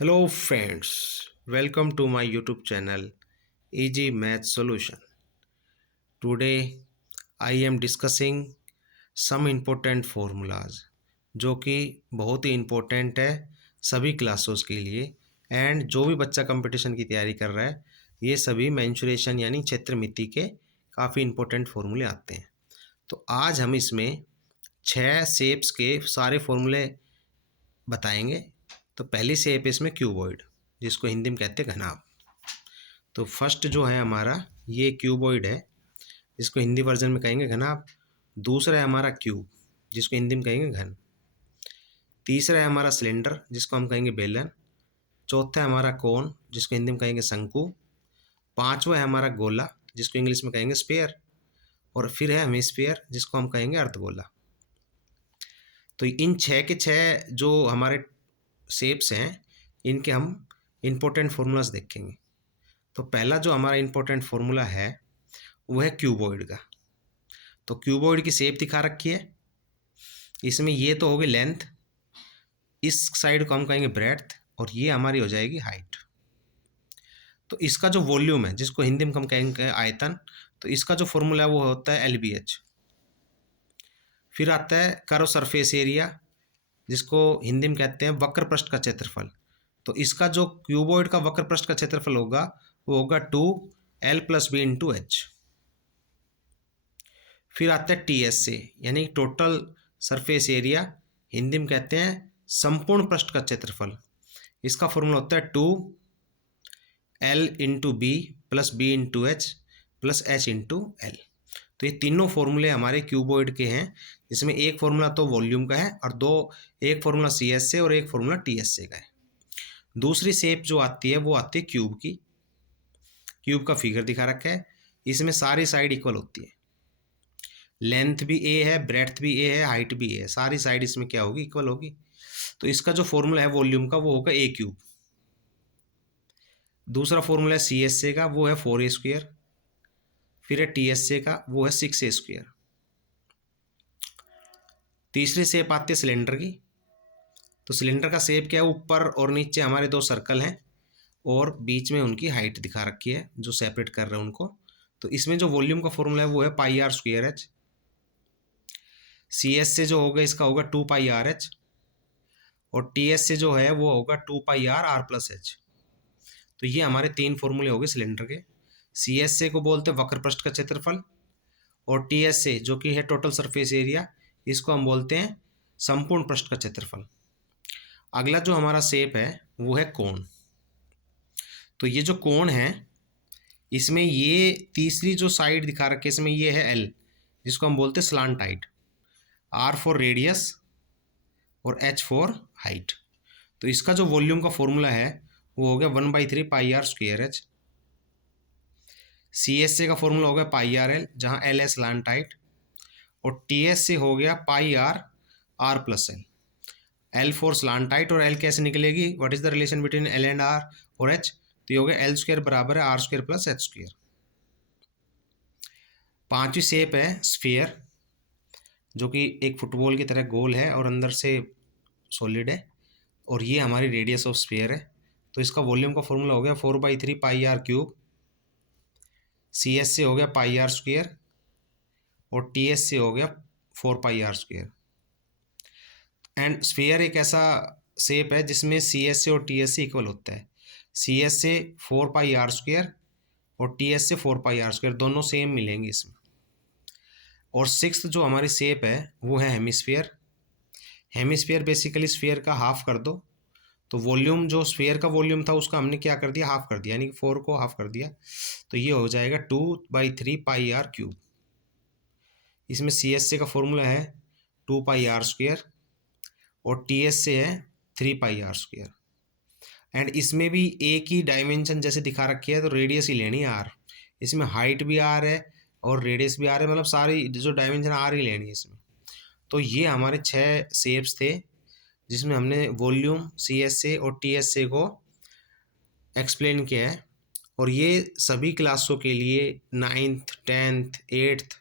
Hello friends, welcome to my YouTube channel Easy Math Solution. Today I am discussing some important formulas जो कि बहुत ही important है सभी क्लासों के लिए एंड जो भी बच्चा कंपटीशन की तैयारी कर रहा है ये सभी मेंसुरेशन यानी क्षेत्रमिति के काफ़ी इम्पोर्टेंट फॉर्मूले आते हैं। तो आज हम इसमें 6 शेप्स के सारे फॉर्मूले बताएंगे। तो पहली शेप है इसमें क्यूबॉइड जिसको हिंदी में कहते हैं घनाभ। तो फर्स्ट जो है हमारा ये क्यूबॉइड है जिसको हिंदी वर्जन में कहेंगे घनाभ। दूसरा है हमारा क्यूब जिसको हिंदी में कहेंगे घन। तीसरा है हमारा सिलेंडर जिसको हम कहेंगे बेलन। चौथा है हमारा कोन जिसको हिंदी में कहेंगे शंकु। पांचवा है हमारा गोला जिसको इंग्लिश में कहेंगे स्फीयर। और फिर है हेमिस्फीयर जिसको हम कहेंगे अर्धगोला। तो इन 6 के 6 जो हमारे शेप्स हैं इनके हम इम्पोर्टेंट फार्मूलाज देखेंगे। तो पहला जो हमारा इम्पोर्टेंट फार्मूला है वो है क्यूबॉइड का। तो क्यूबॉइड की शेप दिखा रखी है। इसमें ये तो होगी लेंथ, इस साइड को हम कहेंगे ब्रेड्थ और ये हमारी हो जाएगी हाइट। तो इसका जो वॉल्यूम है जिसको हिंदी में हम कहेंगे आयतन, तो इसका जो फॉर्मूला है वो होता है LBH। फिर आता है कर्व सरफेस एरिया जिसको हिंदी में कहते हैं वक्र पृष्ठ का क्षेत्रफल। तो इसका जो क्यूबॉइड का वक्र पृष्ठ का क्षेत्रफल होगा वो होगा 2L+B/H। फिर आता है TSA यानी टोटल सरफेस एरिया, हिंदी में कहते हैं संपूर्ण पृष्ठ का क्षेत्रफल। इसका फॉर्मूला होता है 2L×B+B×H+H×L। तो ये तीनों फॉर्मूले हमारे क्यूबॉइड के हैं जिसमें एक फॉर्मूला तो वॉल्यूम का है और एक फॉर्मूला CSA और एक फॉर्मूला TSA का है। दूसरी शेप जो आती है वो आती है क्यूब की। क्यूब का फिगर दिखा रखा है। इसमें सारी साइड इक्वल होती है, लेंथ भी A है, ब्रेड्थ भी A है, हाइट भी A है, सारी साइड इसमें क्या होगी इक्वल होगी। तो इसका जो फॉर्मूला है वॉल्यूम का वो होगा A³। दूसरा फॉर्मूला है CSA का वो है 4A²। फिर है TSA का वो है 6A²। तीसरी शेप आती है सिलेंडर की। तो सिलेंडर का शेप क्या है, ऊपर और नीचे हमारे दो सर्कल हैं और बीच में उनकी हाइट दिखा रखी है जो सेपरेट कर रहे हैं उनको। तो इसमें जो वॉल्यूम का फॉर्मूला है वो है πr²h। CSA जो होगा इसका होगा 2πrh और TSA जो है वो होगा 2πr+h। तो ये हमारे तीन फॉर्मूले हो गए सिलेंडर के। CSA को बोलते हैं वक्र पृष्ठ का क्षेत्रफल और TSA जो कि है टोटल सरफेस एरिया, इसको हम बोलते हैं संपूर्ण पृष्ठ का क्षेत्रफल। अगला जो हमारा शेप है वो है कोण। तो ये जो कोण है इसमें ये तीसरी जो साइड दिखा रखी है इसमें ये है L जिसको हम बोलते हैं स्लांटाइड। R फॉर रेडियस और H फॉर हाइट। तो इसका जो वॉल्यूम का फॉर्मूला है वो हो गया 1/3πr²h। CSA का फॉर्मूला हो गया πrl जहाँ L है स्लांटाइड और TSA हो गया πr+l। L फॉर स्लांटाइड और L कैसे निकलेगी, what is the relation between L and R और H। तो ये हो गया L² बराबर है R² + H²। पांचवी शेप है स्फीयर जो कि एक फुटबॉल की तरह गोल है और अंदर से सॉलिड है और ये हमारी रेडियस ऑफ स्फीयर है। तो इसका वॉल्यूम का फॉर्मूला हो गया 4/3πr³। CSA हो गया πr² और TSA हो गया 4πr²। एंड स्फीयर एक ऐसा शेप है जिसमें CSA और TSA इक्वल होता है। CSA 4πr² और TSA 4πr², दोनों सेम मिलेंगे इसमें। और सिक्स्थ जो हमारी शेप है वो है हेमिस्फीयर। हेमिस्फीयर बेसिकली स्फीयर का हाफ कर दो। तो वॉल्यूम जो स्फीयर का वॉल्यूम था उसका हमने क्या कर दिया, हाफ कर दिया, यानी 4 को हाफ कर दिया। तो ये हो जाएगा 2/3πr³। इसमें CSA का फॉर्मूला है 2πr² और TSA है 3πr²। एंड इसमें भी एक ही डायमेंशन जैसे दिखा रखी है तो रेडियस ही लेनी है R। इसमें हाइट भी R है और रेडियस भी R है, मतलब सारी जो डायमेंशन R ही लेनी है इसमें। तो ये हमारे 6 शेप्स थे जिसमें हमने वॉल्यूम CSA और TSA को एक्सप्लेन किया है। और ये सभी क्लासों के लिए 9th 10th 8th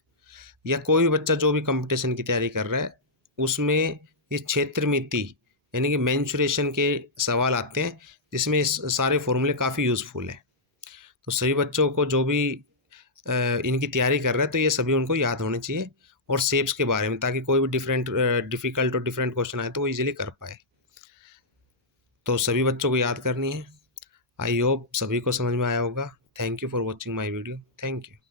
या कोई भी बच्चा जो भी कंपटीशन की तैयारी कर रहा है उसमें ये क्षेत्रमिति यानी कि मेंस्ट्रुएशन के सवाल आते हैं जिसमें सारे फॉर्मूले काफ़ी यूज़फुल हैं। तो सभी बच्चों को जो भी इनकी तैयारी कर रहे हैं तो ये सभी उनको याद होने चाहिए, और शेप्स के बारे में, ताकि कोई भी डिफ़िकल्ट और डिफरेंट क्वेश्चन आए तो वो ईजिली कर पाए। तो सभी बच्चों को याद करनी है। आई होप सभी को समझ में आया होगा। Thank you for watching my video. Thank you.